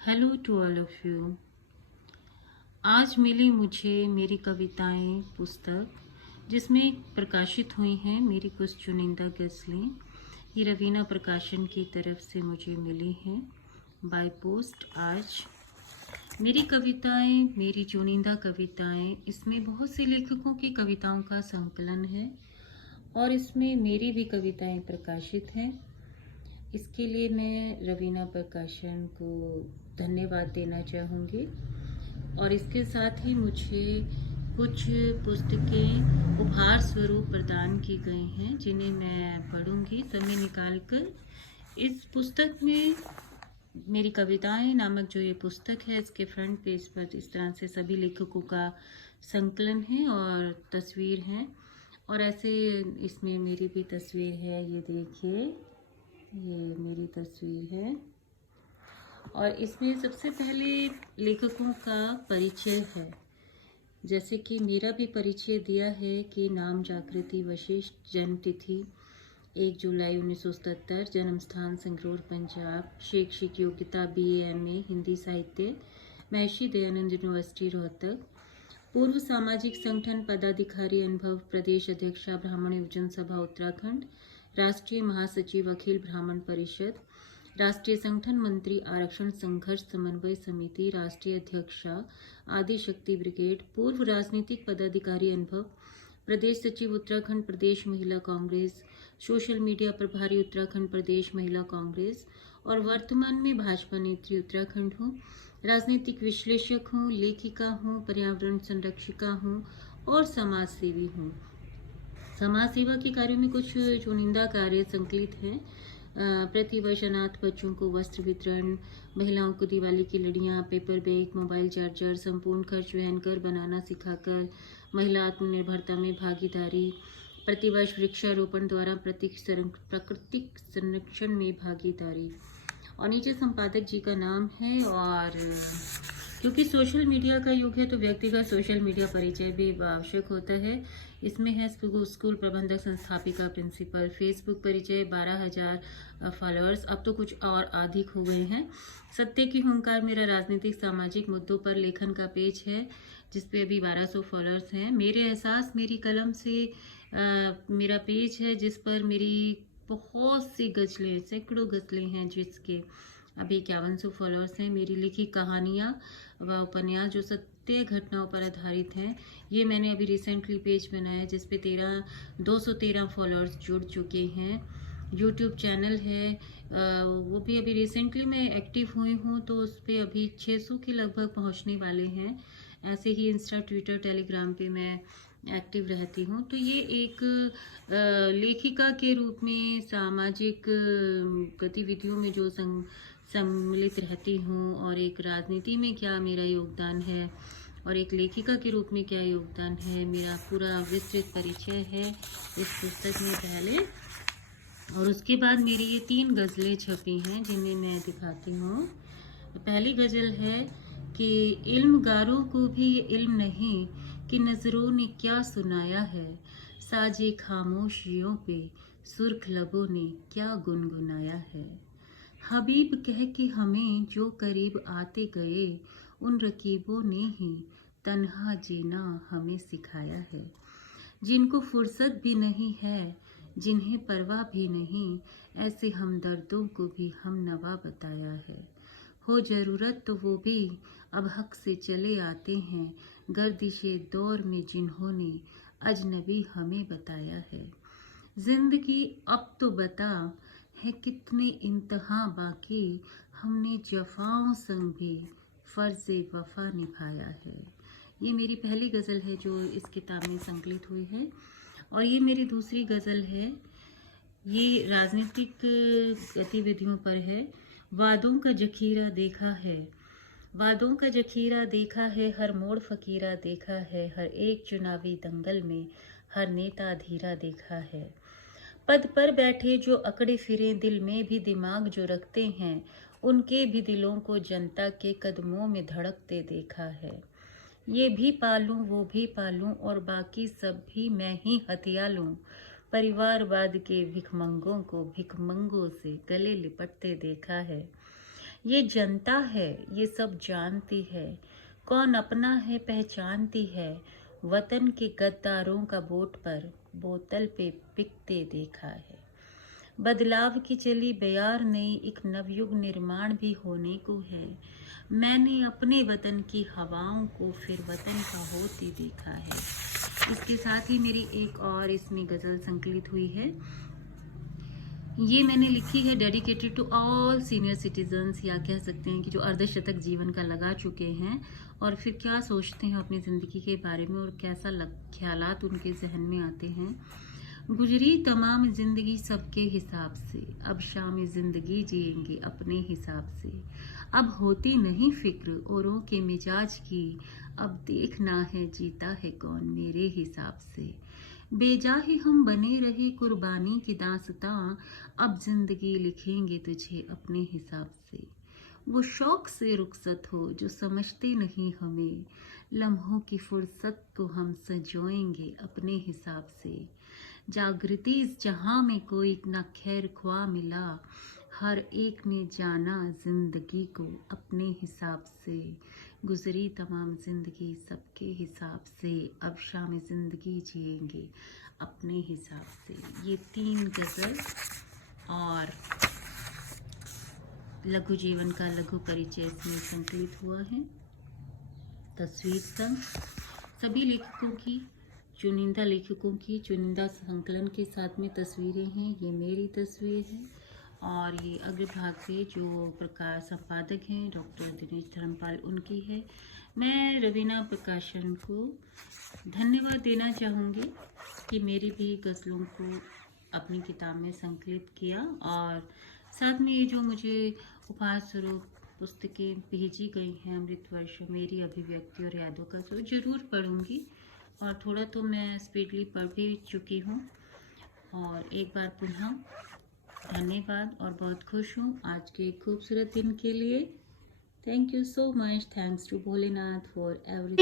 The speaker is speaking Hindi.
Hello to all of you. आज मिली मुझे मेरी कविताएं पुस्तक जिसमें प्रकाशित हुई हैं मेरी कुछ चुनिंदा गज़लें। ये रवीना प्रकाशन की तरफ से मुझे मिली हैं बाय पोस्ट। आज मेरी कविताएं, मेरी चुनिंदा कविताएं, इसमें बहुत से लेखकों की कविताओं का संकलन है और इसमें मेरी भी कविताएं प्रकाशित हैं। इसके लिए मैं रवीना प्रकाशन को धन्यवाद देना चाहूँगी और इसके साथ ही मुझे कुछ पुस्तकें उपहार स्वरूप प्रदान की गई हैं जिन्हें मैं पढ़ूंगी समय निकालकर। इस पुस्तक में मेरी कविताएं नामक जो ये पुस्तक है, इसके फ्रंट पेज पर इस तरह से सभी लेखकों का संकलन है और तस्वीर है और ऐसे इसमें मेरी भी तस्वीर है। ये देखिए, ये मेरी तस्वीर है और इसमें सबसे पहले लेखकों का परिचय है। जैसे कि मेरा भी परिचय दिया है कि नाम जागृति वशिष्ठ, जन्म तिथि 1 जुलाई 1977, जन्म स्थान संगरूर पंजाब, शैक्षिक योग्यता BA MA हिंदी साहित्य, महर्षि दयानंद यूनिवर्सिटी रोहतक, पूर्व सामाजिक संगठन पदाधिकारी अनुभव, प्रदेश अध्यक्षा ब्राह्मण युवजन सभा उत्तराखंड, राष्ट्रीय महासचिव अखिल ब्राह्मण परिषद, राष्ट्रीय संगठन मंत्री आरक्षण संघर्ष समन्वय समिति, राष्ट्रीय अध्यक्षा आदि शक्ति ब्रिगेड, पूर्व राजनीतिक पदाधिकारी अनुभव, प्रदेश सचिव उत्तराखंड प्रदेश महिला कांग्रेस, सोशल मीडिया प्रभारी उत्तराखंड प्रदेश महिला कांग्रेस और वर्तमान में भाजपा नेत्री उत्तराखंड हूँ। राजनीतिक विश्लेषक हूँ, लेखिका हूँ, पर्यावरण संरक्षिका हूँ और समाज सेवी हूँ। समाज सेवा के कार्यों में कुछ चुनिंदा कार्य संकलित हैं। प्रतिवर्ष अनाथ बच्चों को वस्त्र वितरण, महिलाओं को दिवाली की लड़ियाँ, पेपर बैग, मोबाइल चार्जर, संपूर्ण खर्च वहन कर बनाना सिखाकर महिला आत्मनिर्भरता में भागीदारी, प्रतिवर्ष वृक्षारोपण द्वारा प्राकृतिक संरक्षण में भागीदारी। और नीचे संपादक जी का नाम है। और क्योंकि सोशल मीडिया का युग है तो व्यक्तिगत सोशल मीडिया परिचय भी आवश्यक होता है। इसमें है स्कूल प्रबंधक, संस्थापिका, प्रिंसिपल, फेसबुक परिचय 12,000 फॉलोअर्स, अब तो कुछ और अधिक हो गए हैं। सत्य की हुंकार मेरा राजनीतिक सामाजिक मुद्दों पर लेखन का पेज है जिसपे अभी 1200 फॉलोअर्स हैं। मेरे एहसास मेरी कलम से मेरा पेज है जिस पर मेरी बहुत सी गज़लें, सैकड़ों गज़लें हैं जिसके अभी 5100 फॉलोअर्स हैं। मेरी लिखी कहानियाँ व उपन्यास जो सत्य घटनाओं पर आधारित हैं, ये मैंने अभी रिसेंटली पेज बनाया जिस पे 213 फॉलोअर्स जुड़ चुके हैं। यूट्यूब चैनल है, वो भी अभी रिसेंटली मैं एक्टिव हुई हूँ तो उस पर अभी 600 के लगभग पहुँचने वाले हैं। ऐसे ही इंस्टा, ट्विटर, टेलीग्राम पे मैं एक्टिव रहती हूँ। तो ये एक लेखिका के रूप में सामाजिक गतिविधियों में जो सम्मिलित रहती हूँ और एक राजनीति में क्या मेरा योगदान है और एक लेखिका के रूप में क्या योगदान है, मेरा पूरा विस्तृत परिचय है इस पुस्तक में पहले। और उसके बाद मेरी ये 3 गज़लें छपी हैं जिन्हें मैं दिखाती हूँ। पहली गज़ल है कि इल्म गारों को भी ये इल्म नहीं कि नज़रों ने क्या सुनाया है, साजे खामोशियों पे सुर्ख लबों ने क्या गुनगुनाया है। हबीब कह के हमें जो करीब आते गए, उन रकीबों ने ही तन्हा जीना हमें सिखाया है। जिनको फुर्सत भी नहीं है, जिन्हें परवाह भी नहीं, ऐसे हमदर्दों को भी हम नवा बताया है। हो ज़रूरत तो वो भी अब हक से चले आते हैं, गर्दिशे दौर में जिन्होंने अजनबी हमें बताया है। जिंदगी अब तो बता है कितने इम्तिहां बाकी, हमने जफाओं संग भी फर्ज वफा निभाया है। ये मेरी पहली गज़ल है जो इस किताब में संकलित हुई है। और ये मेरी दूसरी गज़ल है, ये राजनीतिक गतिविधियों पर है। वादों का जखीरा देखा है, वादों का जखीरा देखा है, हर मोड़ फकीरा देखा है, हर एक चुनावी दंगल में हर नेता धीरा देखा है। पद पर बैठे जो अकड़े फिरे, दिल में भी दिमाग जो रखते हैं, उनके भी दिलों को जनता के कदमों में धड़कते देखा है। ये भी पालूं वो भी पालूं और बाकी सब भी मैं ही हथिया लूं, परिवारवाद के भिखमंगों को भिखमंगों से गले लिपटते देखा है। ये जनता है, ये सब जानती है, कौन अपना है पहचानती है। वतन के गद्दारों का वोट पर बोतल पे बिकते देखा है। बदलाव की चली बयार नई, एक नवयुग निर्माण भी होने को है। मैंने अपने वतन की हवाओं को फिर वतन का होते देखा है। इसके साथ ही मेरी एक और इसमें गज़ल संकलित हुई है। ये मैंने लिखी है dedicated to all senior citizens, या कह सकते हैं कि जो अर्धशतक जीवन का लगा चुके हैं और फिर क्या सोचते हैं अपनी ज़िंदगी के बारे में और कैसा ख्यालात उनके जहन में आते हैं। गुजरी तमाम जिंदगी सबके हिसाब से, अब शाम जिंदगी जिएंगे अपने हिसाब से। अब होती नहीं फिक्र औरों के मिजाज की, अब देखना है जीता है कौन मेरे हिसाब से। बेजाहे हम बने रहे कुर्बानी की दास्तां, अब जिंदगी लिखेंगे तुझे अपने हिसाब से। वो शौक से रुखसत हो जो समझते नहीं हमें, लम्हों की फुर्सत को हम संजोएंगे अपने हिसाब से। जागृति इस जहां में कोई न खैर ख्वाह मिला, हर एक ने जाना जिंदगी को अपने हिसाब से। गुजरी तमाम जिंदगी सबके हिसाब से, अब शाम जिंदगी जिएंगे अपने हिसाब से। ये 3 गज़ल और लघु जीवन का लघु परिचय इसमें संकलित हुआ है। तस्वीर संग सभी लेखकों की, चुनिंदा लेखकों की चुनिंदा संकलन के साथ में तस्वीरें हैं। ये मेरी तस्वीर है और ये अग्रभाग पे जो प्रकाश संपादक हैं डॉक्टर दिनेश धर्मपाल, उनकी है। मैं रवीना प्रकाशन को धन्यवाद देना चाहूँगी कि मेरी भी गज़लों को अपनी किताब में संकलित किया और साथ में ये जो मुझे उपहार स्वरूप पुस्तकें भेजी गई हैं अमृतवर्ष मेरी अभिव्यक्ति और यादों का, तो ज़रूर पढ़ूंगी और थोड़ा तो मैं स्पीडली पढ़ भी चुकी हूँ। और एक बार पुनः धन्यवाद और बहुत खुश हूँ आज के खूबसूरत दिन के लिए। Thank you so much. Thanks to Bholenath for everything.